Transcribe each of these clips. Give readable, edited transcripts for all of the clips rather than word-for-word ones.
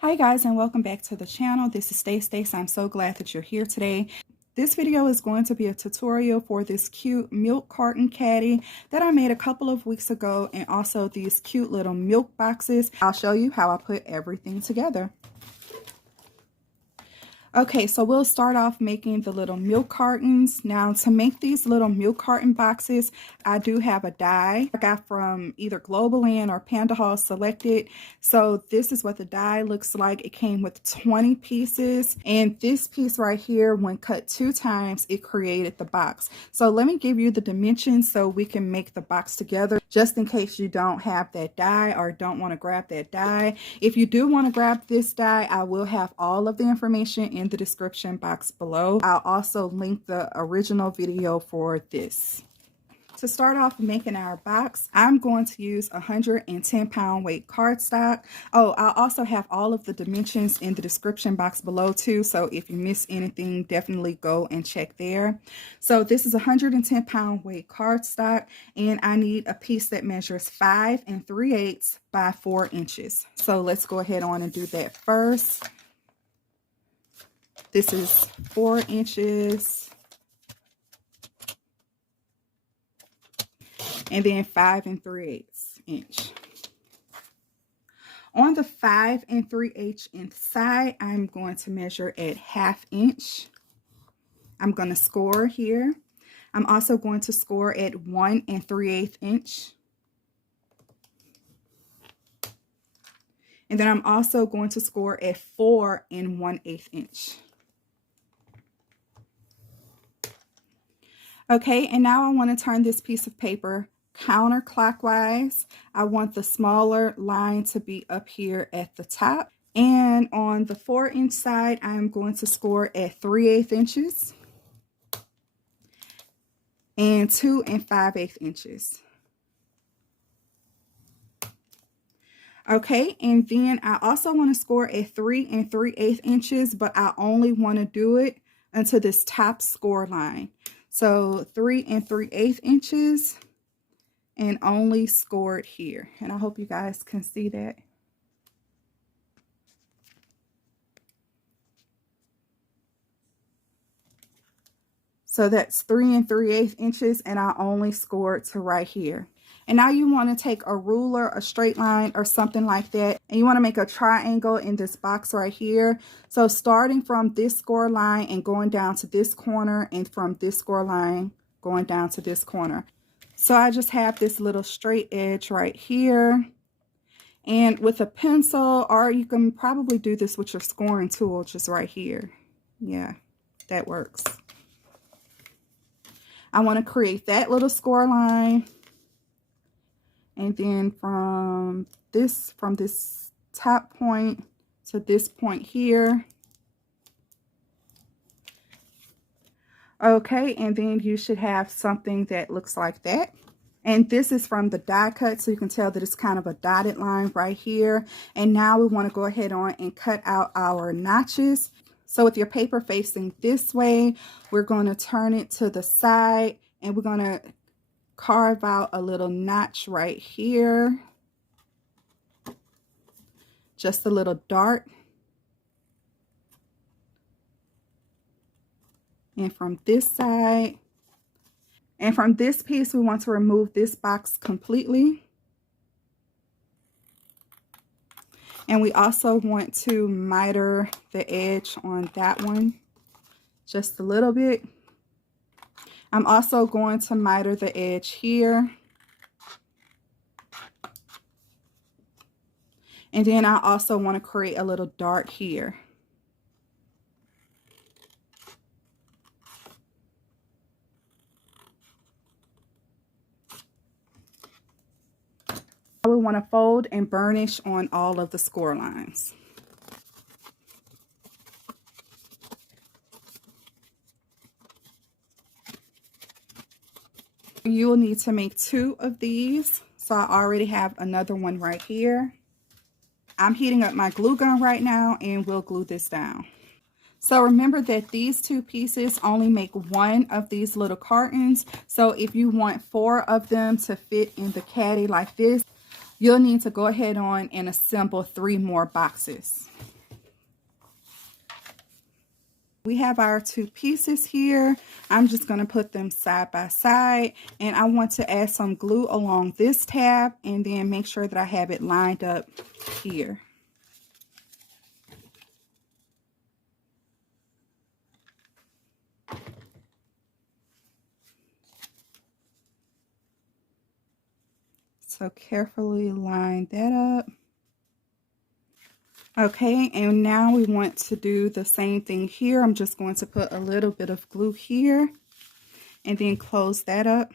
Hi guys, and welcome back to the channel. This is Stace. I'm so glad that you're here today. This video is going to be a tutorial for this cute milk carton caddy that I made a couple of weeks ago, and also these cute little milk boxes. I'll show you how I put everything together. Okay, so we'll start off making the little milk cartons. Now, to make these little milk carton boxes, I do have a die I got from either Globleland or Panda Hall Selected. So this is what the die looks like. It came with 20 pieces, and this piece right here, when cut 2 times, it created the box. So let me give you the dimensions so we can make the box together, just in case you don't have that die or don't want to grab that die. If you do want to grab this die, I will have all of the information in the description box below. I'll also link the original video for this. To start off making our box, I'm going to use 110-pound weight cardstock. Oh, I'll also have all of the dimensions in the description box below too, so if you miss anything, definitely go and check there. So this is 110-pound weight cardstock, and I need a piece that measures 5 3/8 by 4 inches. So let's go ahead on and do that first. This is 4 inches. And then 5 3/8 inch. On the 5 3/8 inch side, I'm going to measure at 1/2 inch. I'm going to score here. I'm also going to score at 1 3/8 inch. And then I'm also going to score at 4 1/8 inch. Okay, and now I want to turn this piece of paper counterclockwise. I want the smaller line to be up here at the top. And on the 4 inch side, I'm going to score at 3/8 inches and 2 5/8 inches. Okay, and then I also want to score at 3 3/8 inches, but I only want to do it until this top score line. So 3 3/8 inches, and only scored here. And I hope you guys can see that. So that's 3 3/8 inches, and I only scored to right here. And now you want to take a ruler, a straight line, or something like that, and you want to make a triangle in this box right here. So starting from this score line and going down to this corner, and from this score line going down to this corner. So I just have this little straight edge right here. And with a pencil, or you can probably do this with your scoring tool just right here. Yeah, that works. I want to create that little score line. And then from this top point to this point here. Okay, and then you should have something that looks like that. And this is from the die cut, so you can tell that it's kind of a dotted line right here. And now we want to go ahead on and cut out our notches. So with your paper facing this way, we're going to turn it to the side, and we're going to carve out a little notch right here. Just a little dart. And from this side, and from this piece, we want to remove this box completely. And we also want to miter the edge on that one just a little bit. I'm also going to miter the edge here. And then I also want to create a little dart here. We want to fold and burnish on all of the score lines. You will need to make 2 of these. So I already have another one right here. I'm heating up my glue gun right now, and we'll glue this down. So remember that these 2 pieces only make 1 of these little cartons. So if you want 4 of them to fit in the caddy like this, you'll need to go ahead on and assemble 3 more boxes. We have our 2 pieces here. I'm just going to put them side by side, and I want to add some glue along this tab and then make sure that I have it lined up here. So carefully line that up. Okay, and now we want to do the same thing here. I'm just going to put a little bit of glue here and then close that up.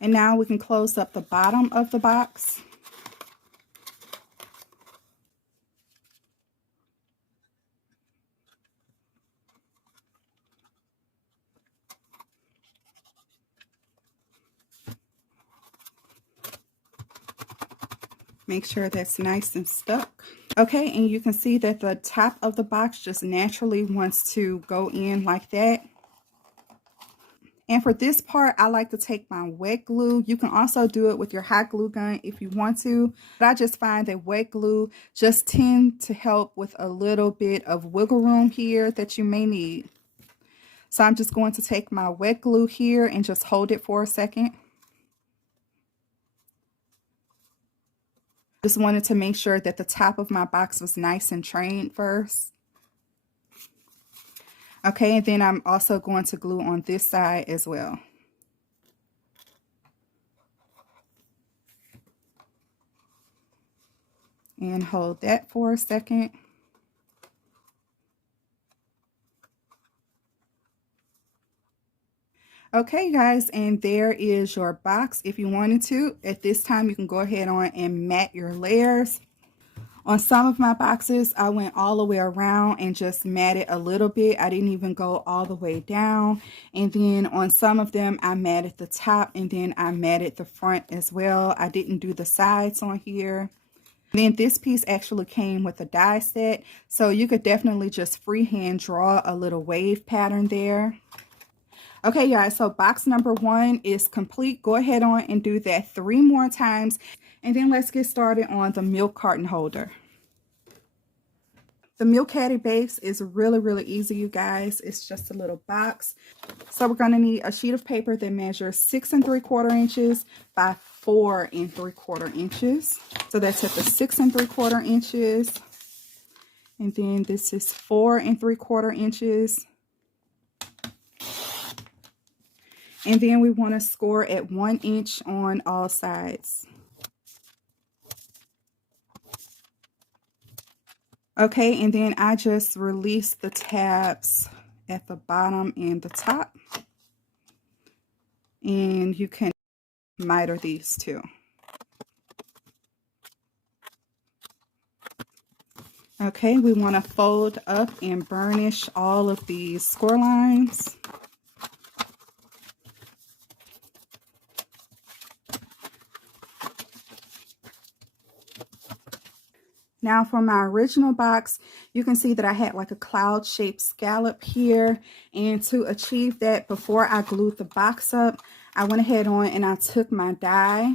And now we can close up the bottom of the box. Make sure that's nice and stuck. Okay, and you can see that the top of the box just naturally wants to go in like that. And for this part, I like to take my wet glue. You can also do it with your hot glue gun if you want to. But I just find that wet glue just tends to help with a little bit of wiggle room here that you may need. So I'm just going to take my wet glue here and just hold it for a second. Just wanted to make sure that the top of my box was nice and trained first. Okay, and then I'm also going to glue on this side as well. And hold that for a second. Okay, guys, and there is your box. If you wanted to, at this time, you can go ahead on and mat your layers. On some of my boxes, I went all the way around and just matted a little bit. I didn't even go all the way down. And then on some of them, I matted the top and then I matted the front as well. I didn't do the sides on here. And then this piece actually came with a die set, so you could definitely just freehand draw a little wave pattern there. Okay, guys, so box number 1 is complete. Go ahead on and do that 3 more times. And then let's get started on the milk carton holder. The Milk Caddy base is really easy, you guys. It's just a little box. So we're going to need a sheet of paper that measures 6 3/4 inches by 4 3/4 inches. So that's at the 6 3/4 inches. And then this is 4 3/4 inches. And then we want to score at 1 inch on all sides. Okay, and then I just release the tabs at the bottom and the top. And you can miter these too. Okay, we want to fold up and burnish all of these score lines. Now for my original box, you can see that I had like a cloud-shaped scallop here. And to achieve that, before I glued the box up, I went ahead on and I took my die.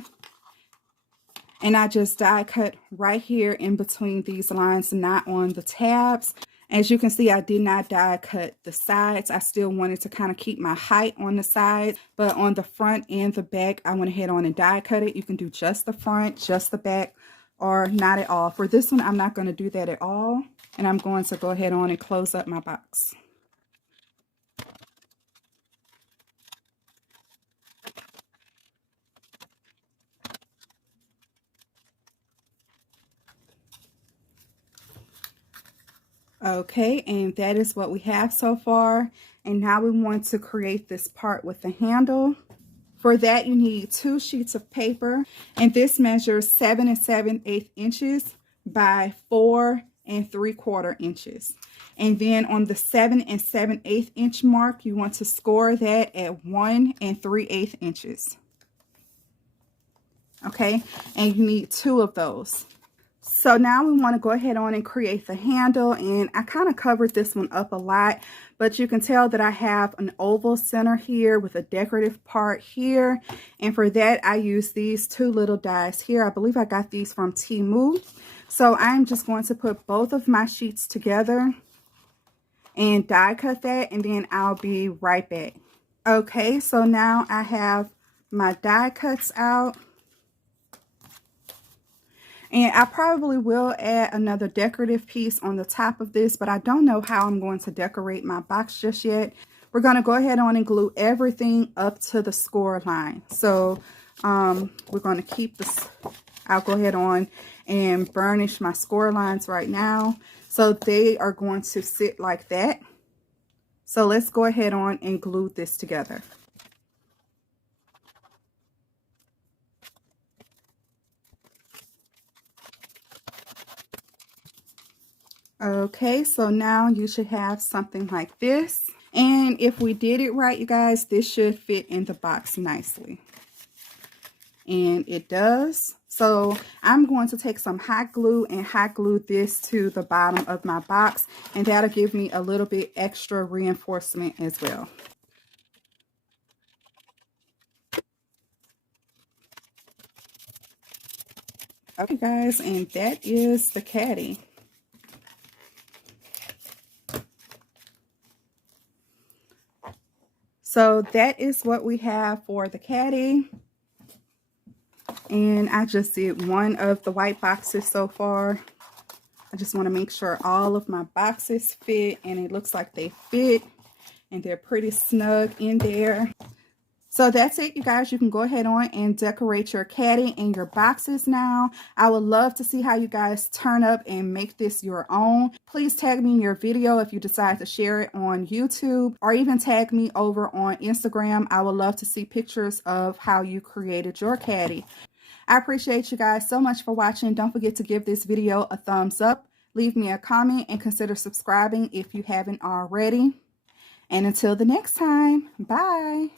And I just die cut right here in between these lines, not on the tabs. As you can see, I did not die cut the sides. I still wanted to kind of keep my height on the sides. But on the front and the back, I went ahead on and die cut it. You can do just the front, just the back, or not at all. For this one, I'm not going to do that at all. And I'm going to go ahead on and close up my box. Okay, and that is what we have so far. And now we want to create this part with the handle. For that, you need 2 sheets of paper, and this measures 7 7/8 inches by 4 3/4 inches. And then on the 7 7/8 inch mark, you want to score that at 1 3/8 inches. Okay, and you need 2 of those. So now we want to go ahead on and create the handle, and I kind of covered this one up a lot, but you can tell that I have an oval center here with a decorative part here, and for that I use these two little dies here. I believe I got these from Temu. So I'm just going to put both of my sheets together and die cut that, and then I'll be right back. Okay, so now I have my die cuts out. And I probably will add another decorative piece on the top of this, but I don't know how I'm going to decorate my box just yet. We're going to go ahead on and glue everything up to the score line. So we're going to keep this. I'll go ahead on and burnish my score lines right now. So they are going to sit like that. So let's go ahead on and glue this together. Okay, so now you should have something like this. And if we did it right, you guys, this should fit in the box nicely. And it does. So I'm going to take some hot glue and hot glue this to the bottom of my box. And that'll give me a little bit extra reinforcement as well. Okay, guys, and that is the caddy. So that is what we have for the caddy. And I just did one of the white boxes so far. I just want to make sure all of my boxes fit, and it looks like they fit and they're pretty snug in there. So that's it, you guys. You can go ahead on and decorate your caddy and your boxes now. I would love to see how you guys turn up and make this your own. Please tag me in your video if you decide to share it on YouTube, or even tag me over on Instagram. I would love to see pictures of how you created your caddy. I appreciate you guys so much for watching. Don't forget to give this video a thumbs up, leave me a comment, and consider subscribing if you haven't already. And until the next time, bye.